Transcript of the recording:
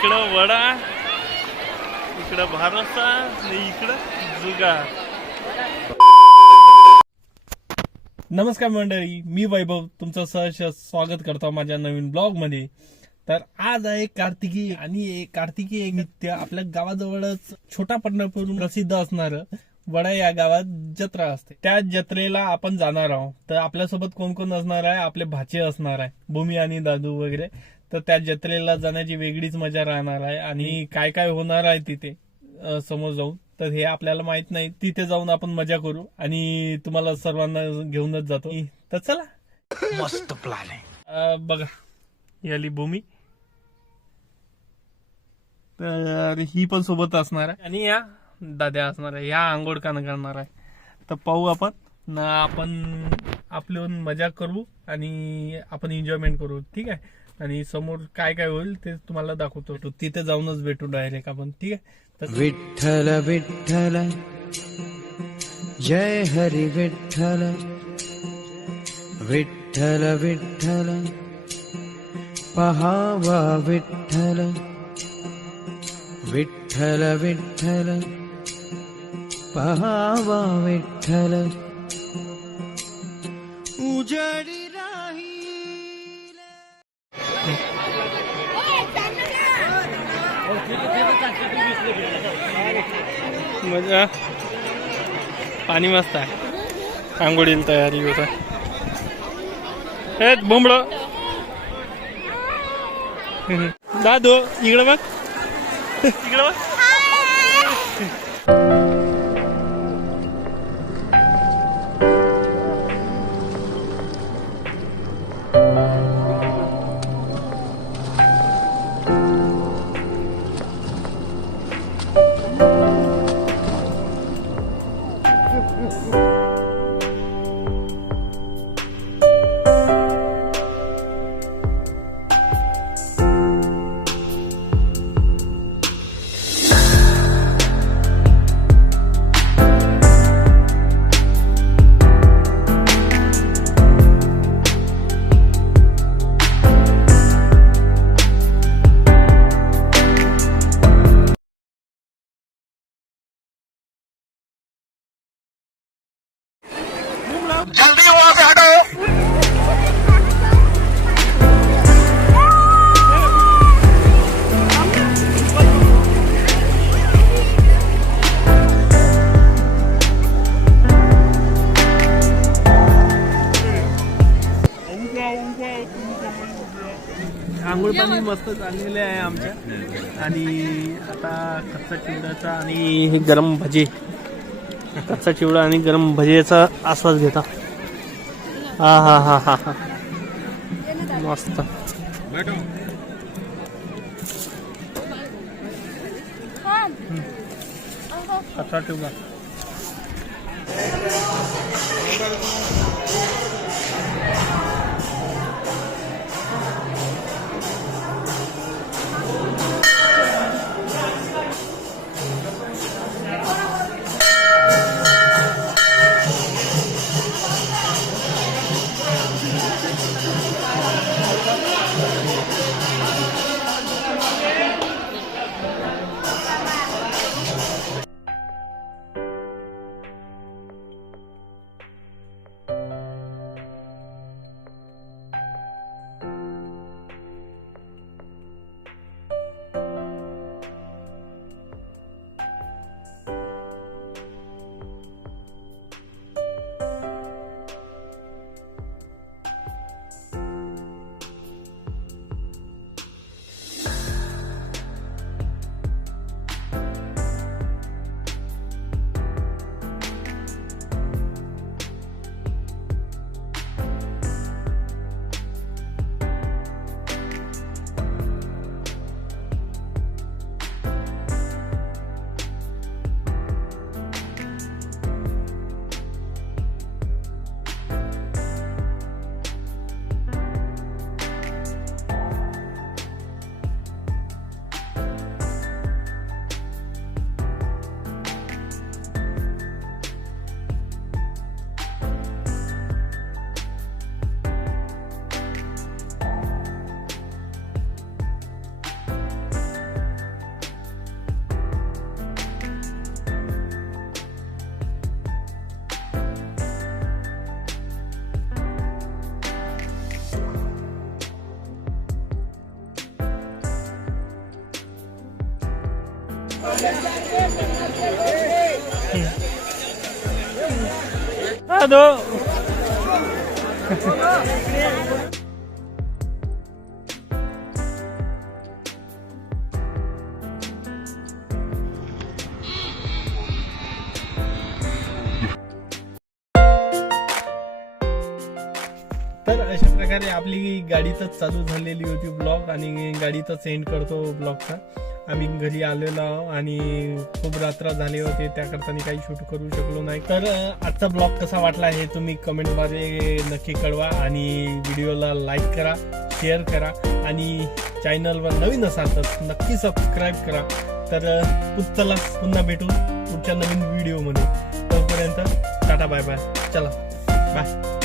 इकडं वडा, इकडं भारसा आणि इकडं जुगार. नमस्कार मंडळी, मी वैभव तुमचं सहर्ष स्वागत करतो माझ्या नवीन ब्लॉग मध्ये. तर आज आहे कार्तिकी आणि कार्तिकी एक नित्य आपल्या गावाजवळच छोटा पंढरपूर प्रसिद्ध असणार वडा या गावात जत्रा असते. त्या जत्रेला आपण जाणार आहोत. तर आपल्यासोबत कोण कोण असणार आहे? आपले भाचे असणार आहे, भूमी आणि दादू वगैरे. तर त्या जत्रेला जाण्याची वेगळीच मजा राहणार आहे आणि काय काय होणार आहे तिथे समोर जाऊन तर हे आपल्याला माहित नाही. तिथे जाऊन आपण मजा करू आणि तुम्हाला सर्वांना घेऊनच जातो. तर चला, मस्त प्लॅन आहे. बघा याली भूमी, तर ही पण सोबत असणार आहे आणि या दाद्या असणार आहे. या आंघोळ करणार आहे. तर पाहू आपण आपली मजा करू आणि आपण एन्जॉयमेंट करू. ठीक आहे. आणि समोर काय काय होईल ते तुम्हाला दाखवतो. तिथे जाऊनच भेटू डायरेक्ट आपण. ठीक आहे. विठ्ठल विठ्ठल जय हरी विठ्ठल विठ्ठल विठ्ठल पहावा विठ्ठल विठ्ठल विठ्ठल पहावा विठ्ठल उजडी राहील. मजा, पाणी मस्त आहे. आंघोळीला तयारी होत आहे. हे बोंबड दादू इकडं बघ, इकडं बघ. जल्दी वहां से हटो. आंघोळ पाणी मस्त चाललेले आहे आमच्या. आणि आता कच्चा चिवड्याचा आणि गरम भजी, कच्चा चिवडा आणि गरम भजीचा आस्वाद घेता. हा हा हा हा हा मस्त. कच्चा चिवडा हॅलो तर अशा प्रकारे आपली गाडीतच चालू झालेली होती ब्लॉग आणि गाडीतच एंड करतो ब्लॉगचा. आम्ही घरी आलेलो आहो आणि खूप रात्र झाले होते त्याकरता काही शूट करू शकलो नाही. तर आजचा ब्लॉग कसा वाटला हे तुम्ही कमेंटद्वारे नक्की कळवा आणि व्हिडिओला लाईक करा, शेअर करा आणि चॅनलवर नवीन असाल तर नक्की सबस्क्राईब करा. तर चला पुन्हा भेटू पुढच्या नवीन व्हिडिओमध्ये. तोपर्यंत टाटा बाय बाय. चला बाय.